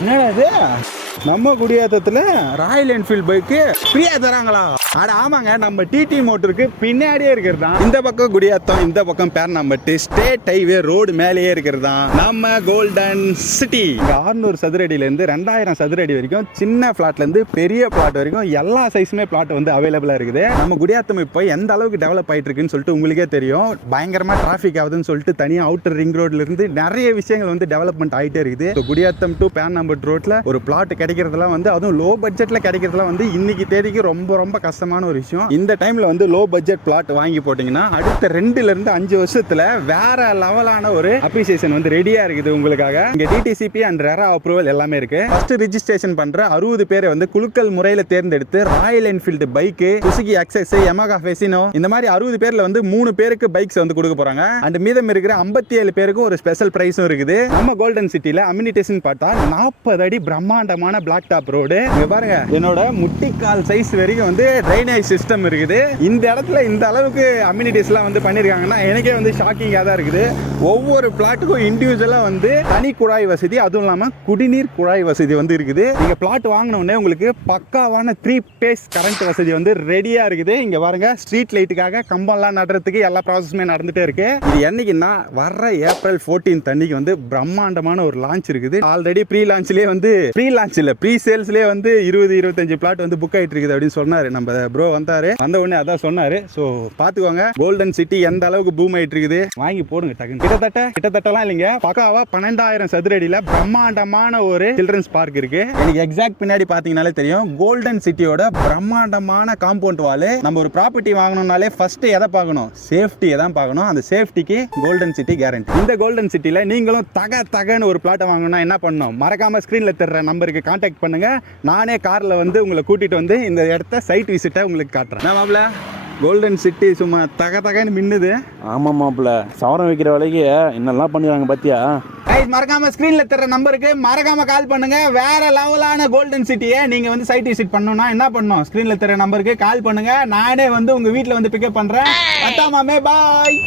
என்னடா இது நம்ம குடியாத்தத்தில் ராயல் என்ஃபீல்டு பைக்கு ஃப்ரீயாக தராங்களா? அட ஆமாங்க, நம்ம டிடி மோட்டருக்கு பின்னாடியே இருக்கிறது தான். இந்த பக்கம் குடியாத்தம், இந்த பக்கம் பேர்னாம்பட்டு ஸ்டேட் ஹைவே ரோடு மேலேயே இருக்கிறது தான் நம்ம கோல்டன் சிட்டி. இங்கே 600 சதுரடியிலேருந்து 2000 சதுரடி வரைக்கும் சின்ன பிளாட்லேருந்து பெரிய பிளாட் வரைக்கும் எல்லா சைஸுமே பிளாட் வந்து அவைலபிளாக இருக்குது. நம்ம குடியாத்தம் இப்போ எந்த அளவுக்கு டெவலப் ஆகிட்டு இருக்குன்னு சொல்லிட்டு உங்களுக்கே தெரியும். பயங்கரமாக டிராஃபிக் ஆகுதுன்னு சொல்லிட்டு தனியாக அவுட்டர் ரிங் ரோட்லேருந்து நிறைய விஷயங்கள் வந்து டெவலப்மெண்ட் ஆகிட்டே இருக்குது. குடியாத்தம் டு பேர்னாம்பட்டு ரோட்டில் ஒரு பிளாட் கிடைக்கிறதுலாம் வந்து, அதுவும் லோ பட்ஜெட்ல கிடைக்கிறதுலாம் வந்து இன்னைக்கு தேதிக்கு ரொம்ப ரொம்ப கஷ்டமான ஒரு விஷயம். இந்த டைம்ல வந்து லோ பட்ஜெட் பிளாட் வாங்கி போட்டீங்கன்னா அடுத்த 2 to 5 வருஷத்துல வேற லெவலான ஒரு அப்ரிசியேஷன் வந்து ரெடியா இருக்குது உங்களுக்காக. இங்க டிடிசிபி அண்ட் ரெரா அப்ரூவல் எல்லாமே இருக்கு. ஃபர்ஸ்ட் ரெஜிஸ்ட்ரேஷன் பண்ற 60 பேரை வந்து குலுக்கல் முறையில தேர்ந்தெடுத்து Royal Enfield bike, Suzuki Access, Yamaha Fascino இந்த மாதிரி 60 பேர்ல வந்து 3 பேருக்கு பைக்ஸ் வந்து கொடுக்க போறாங்க. அண்ட் மீதம் இருக்கிற 57 பேருக்கு ஒரு ஸ்பெஷல் பிரைஸும் இருக்குது. நம்ம கோல்டன் சிட்டில அம்யூனிட்டிஸ்னு பார்த்தா 40 அடி பிரம்மாண்டமான பிளாக் டாப் ரோடு. இங்க பாருங்க, என்னோட முட்டிக்கால் சைஸ் வரைக்கும் வந்து ட்ரைனேஜ் சிஸ்டம் இருக்குது. இந்த இடத்துல இந்த அளவுக்கு அம்யூனிட்டிஸ்லாம் வந்து பண்ணிருக்காங்கன்னா எனக்கே வந்து ஷாக்கிங்காக தான் இருக்குது. ஒவ்வொரு பிளாட்டுக்கும் இண்டிவிஜுவலா வந்து தனி குழாய் வசதி, அதுவும் இல்லாம குடிநீர் குழாய் வசதி வந்து இருக்குது. நீங்க பிளாட் வாங்கின உடனே உங்களுக்கு பக்காவான 3 பேஸ் கரண்ட் வசதி வந்து ரெடியா இருக்குது. இங்க பாருங்க, ஸ்ட்ரீட் லைட்டுக்காக கம்பம்லாம் நடுறதுக்கு எல்லா ப்ராசஸுமே நடந்துட்டே இருக்கு. இது என்னைக்குன்னா வர்ற ஏப்ரல் 14 அன்னைக்கு வந்து பிரம்மாண்டமான ஒரு லான்ச் இருக்குது. ஆல்ரெடி ப்ரீ லான்ச்லயே வந்து ப்ரீ சேல்ஸ்லேயே வந்து 20-25 பிளாட் வந்து புக் ஆகிட்டு இருக்குது அப்படின்னு சொன்னாரு. நம்ம ப்ரோ வந்தாரு, வந்த உடனே அதான் சொன்னாரு. ஸோ பார்த்துக்கோங்க கோல்டன் சிட்டி எந்த அளவுக்கு பூம் ஆகிட்டு இருக்குது. வாங்கி போடுங்க டக்குன்னு. கிட்டத்தட்டலாம் இல்லைங்க, பக்காவா 12,000 சதுரடியில் பிரம்மாண்டமான ஒரு சில்ட்ரன்ஸ் பார்க் இருக்கு. எனக்கு எக்ஸாக்ட் பின்னாடி பார்த்தீங்கன்னாலே தெரியும். கோல்டன் சிட்டியோட பிரம்மாண்டமான காம்பவுண்ட் வால். நம்ம ஒரு ப்ராப்பர்ட்டி வாங்கணும்னாலே ஃபர்ஸ்ட் எதை பார்க்கணும்? சேஃப்டியை தான் பார்க்கணும். அந்த சேஃப்டிக்கு கோல்டன் சிட்டி கேரண்டி. இந்த கோல்டன் சிட்டியில் நீங்களும் தகன்னு ஒரு பிளாட்டை வாங்கணும்னா என்ன பண்ணணும்? மறக்காம ஸ்க்ரீனில் தர்ற நம்பருக்கு கான்டாக்ட் பண்ணுங்க. நானே கார்ல வந்து உங்களை கூட்டிட்டு வந்து இந்த இடத்த சைட் விசிட்டை உங்களுக்கு காட்டுறேன். மாப்பிள்ள, கோல்டன் சிட்டி சும்மா தகன்னு மின்னுது. ஆமா மாப்பிள்ள, சவரம் வைக்கிற வேலைக்கு என்னெல்லாம் பண்ணுறாங்க பாத்தியா? மறக்காம ஸ்கிரீன்ல தர நம்பருக்கு மறக்காம கால் பண்ணுங்க. வேற லெவலான கோல்டன் சிட்டியை நீங்க வந்து சைட் விசிட் பண்ணணும்னா என்ன பண்ணணும்? ஸ்கிரீன்ல தர நம்பருக்கு கால் பண்ணுங்க. நானே வந்து உங்க வீட்டுல வந்து பிக்கப் பண்றேன். அத்தாமாமே பாய்.